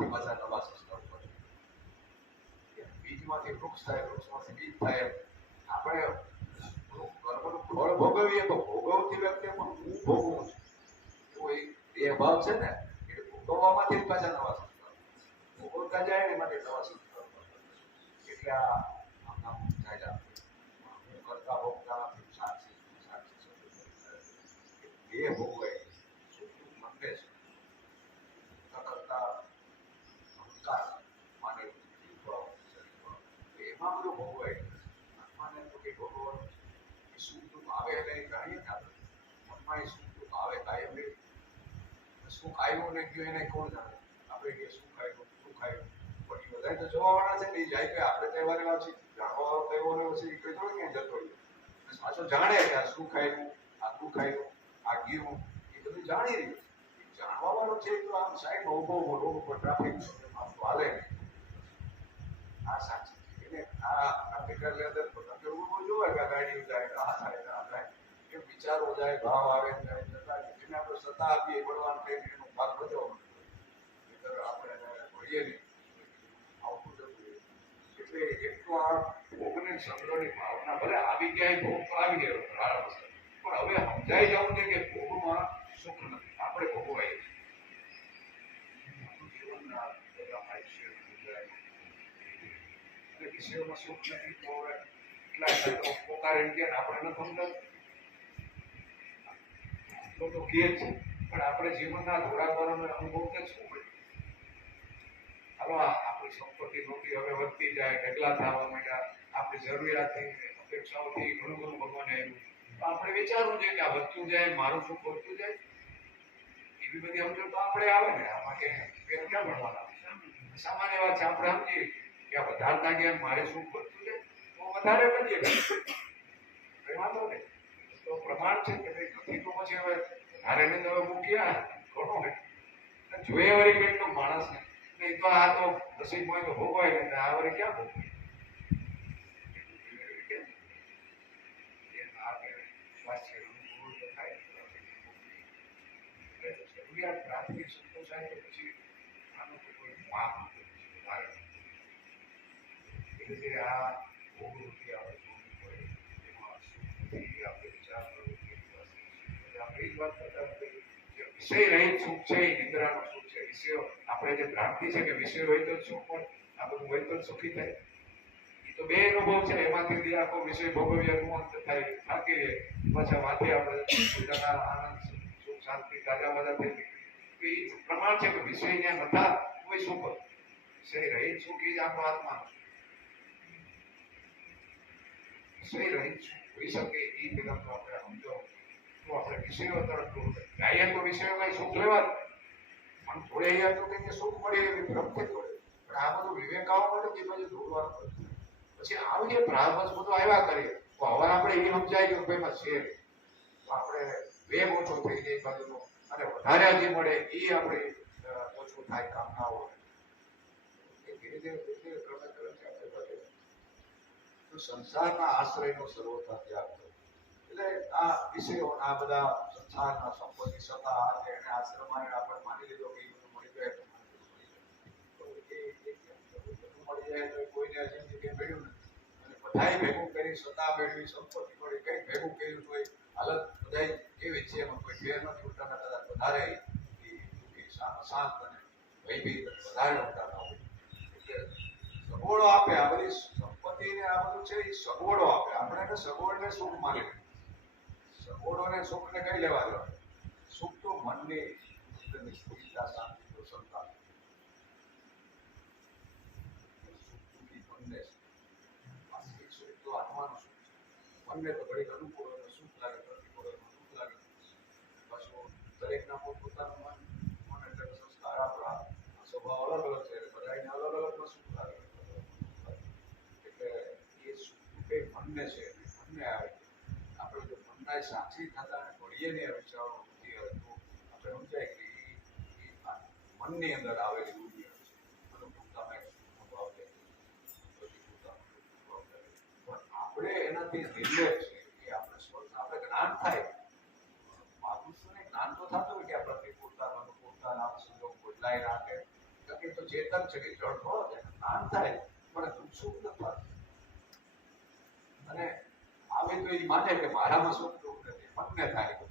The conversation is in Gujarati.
આમાંથી પાછા નવા સંસ્કાર પડે, બીજમાંથી વૃક્ષ થાય, વૃક્ષમાંથી બીજ થાય. આપણે કર્મનું ફળ ભોગવીએ તો ભોગવતી વ્યક્તિ પણ હું ભોગવું છું એવો એ ભાવ છે ને, એ ભોગવવામાંથી જ પાછા નવા સંસ્કાર ભોગવતા જાય ને એમાંથી નવા સંસ્કાર. એટલે આ ચાલ્યા હું કરતા ભોગતા સાક્ષી સાક્ષી એ ભોગવાય મંદે છે કરતા સંસ્કાર માને એમાં બધું ભોગવાય. આત્માને તો કંઈ ભોગવવાનું સુખ દુઃખ આવે એટલે જાણીએ ને આપણે મનમાં એ સુખ દુઃખ આવે કાયમ રહે. સુખ આવ્યું ને ગયું એને કોણ જાણે? આપણે કે સુખ આવ્યું દુઃખ આવ્યું પણ એ બધા તો જોવાવાળા છે ને. એ જાય કે આપણે તહેવાર એવા છે જાણવા વાળો તહેવારો છે એ કઈ થોડું ક્યાંય જતો હોય. પાછો જાણે કે આ સુખ આવ્યું આ દુઃખ આવ્યું આ ગયું એ બધું જાણી રહ્યું. જાણવા વાળો છે તો આમ સાઈડમાં ઉભો રોડ ઉપર ટ્રાફિક આમ તો હાલે આ સાચી એને આ ફિકરની અંદર ઉભું જોવે કે ગાડીઓ જાય આ થાય આ થાય એ વિચારો જાય ભાવ આવે જાય જતા એને આપણે સત્તા આપીએ ભણવાનું કઈ એનો ભાગ બધો આપણે ભણીએ નહીં આવતું જતું. એટલે એટલું આ ભોગને સંગ્રહની ભાવના ભલે આવી ગયા ભોગ તો આવી ગયો પણ હવે સમજાઈ જવું છે કે ભોગમાં સુખ નથી, આપણે ભોગવાય જીવનના બધા વિષયોમાં સુખ નથી તો એટલા પોકારે કે આપણે ન સમજાય તો કહે છે પણ આપણે જીવનના થોડાકવાનો અનુભવ તો શું હોય. હાલો આપણી સંપત્તિ નોટી હવે વધતી જાય, ઢગલા થવા માંડ્યા, આપણી જરૂરિયાતથી અપેક્ષાઓથી ઘણું ઘણું ભગવાને આવ્યું તો આપણે વિચારવું છે કે આ વધતું જાય મારું સુખ વધતું જાય. એવી બધી સમજણ તો આપણે આવે ને આમાં કે ફેર ક્યાં ભણવાના સામાન્ય વાત છે. આપણે સમજીએ કે આ વધારતા ગયા મારે સુખ વધતું જાય તો વધારે કરીએ કઈ વાંધો નહીં. તો પ્રમાણ છે કે નથી તો પછી હવે વધારે ને તો મૂક્યા ઘણો હોય જોઈએ વળી કેટલો માણસ ને નહીં તો આ તો નસીબ હોય તો ભોગવાય ને આ વળી ક્યાં ભોગવાય. જરૂરિયાત પ્રાથમિક સંતોષાય તો પછી આનો કોઈ માપ નથી. આ ભોગવૃત્તિ આપણે જોવી પડે એમાં સુખથી આપણે વિચાર કરવો આપણે એ જ વાત કરતા કે વિષય રહિત સુખ છે એ નિદ્રાનું સુખ છે. વિષયો આપણે જે ભ્રાંતિ છે કે વિષય હોય તો સુખ પણ આ બધું હોય તો સુખી થાય એ તો બે અનુભવ છે. એમાંથી આખો વિષય ભોગવ્યા અંત થાય થાકી રહે પાછા માથે આપણે પોતાના આનંદ સુખ શાંતિ તાજા વાજા થઈ એ પ્રમાણ છે કે વિષય ત્યાં નતા કોઈ સુખ વિષય રહિત સુખ એ જ આખો આત્મા વિષય રહિત સુખ હોઈ શકે એ પેલા તો આપણે સમજો તો આપણે વિષયો તરફ જાય તો વિષયો કઈ સુખ લેવા પણ થોડે અહીંયા તો કઈ સુખ મળે એવી ભ્રમથી પડે પણ આ બધું વિવેક આવવા માટે તે બાજુ દોડવાનું પછી આવીએ પ્રારંભ બધું આવ્યા કરીએ તો હવે આપણે એ સમજાય કે ભાઈમાં છે તો આપણે વેગ ઓછો થઈ જાય બાજુનો અને વધારે જે મળે એ આપણે ઓછું થાય કામ ના હોય એ ધીરે ધીરે કરતા તો સંસારના આશ્રયનો સર્વથા ત્યાગ થયો. એટલે આ વિષયો આ બધા સંસારના સંપત્તિ સત્તા એને આશ્રમ આપણે માની લીધો કે એ બધું મળી જાય તો બધું મળી જાય તો કોઈને હજી જગ્યાએ મળ્યું નથી અને બધાએ ભેગું કરી સત્તા મેળવી સંપત્તિ મળી કઈ ભેગું કર્યું તો હાલત બધા કેવી છે એમાં કોઈ ફેર નથી. ઉલટાના કદાચ વધારે શાંત અને ભયભીત વધારે ઉલટાના હોય એટલે સગવડો આપે આ બધી સંપત્તિને આ બધું છે એ સગવડો આપે. આપણે એને સગવડને સુખ માની સગવડોને સુખને કઈ લેવા દો. સુખ તો મનની સ્થિરતા શાંતિ પ્રસન્નતા મનને વાસ્તવિક સુખ તો આત્માનું સુખ છે. મનને તો ઘડીક અનુકૂળ અને સુખ લાગે પ્રતિકૂળ દુઃખ લાગે પાછું દરેકના પોતપોતાનું મન એટલે સંસ્કાર આપણા સ્વભાવ અલગ અલગ છે બધાને અલગ અલગ સુખ લાગે એટલે એ સુખ મનને છે મનને આવે. આપણે જો મનના સાક્ષી થતા અને ભણીએ ને વિચારો બુદ્ધિ આવે તો આપણે સમજાય કે મનની અંદર આવેલી બુદ્ધિ છે અનુકૂળતામાં ભાવ છે પણ આપણે એનાથી નિર્લેપ છે કે આપણે સ્વચ્છ આપણે જ્ઞાન થાય મહાપુરુષોને જ્ઞાન તો થતું હોય કે આ પ્રતિકૂળતા અનુકૂળતા સંજોગ બદલાઈ રાખે કે એ તો ચેતન છે કે જળ થોડો છે જ્ઞાન થાય પણ દુઃખ સુખ નથી અને આવે તો એ માને કે મારામાં સુખ દુઃખ નથી મનને થાય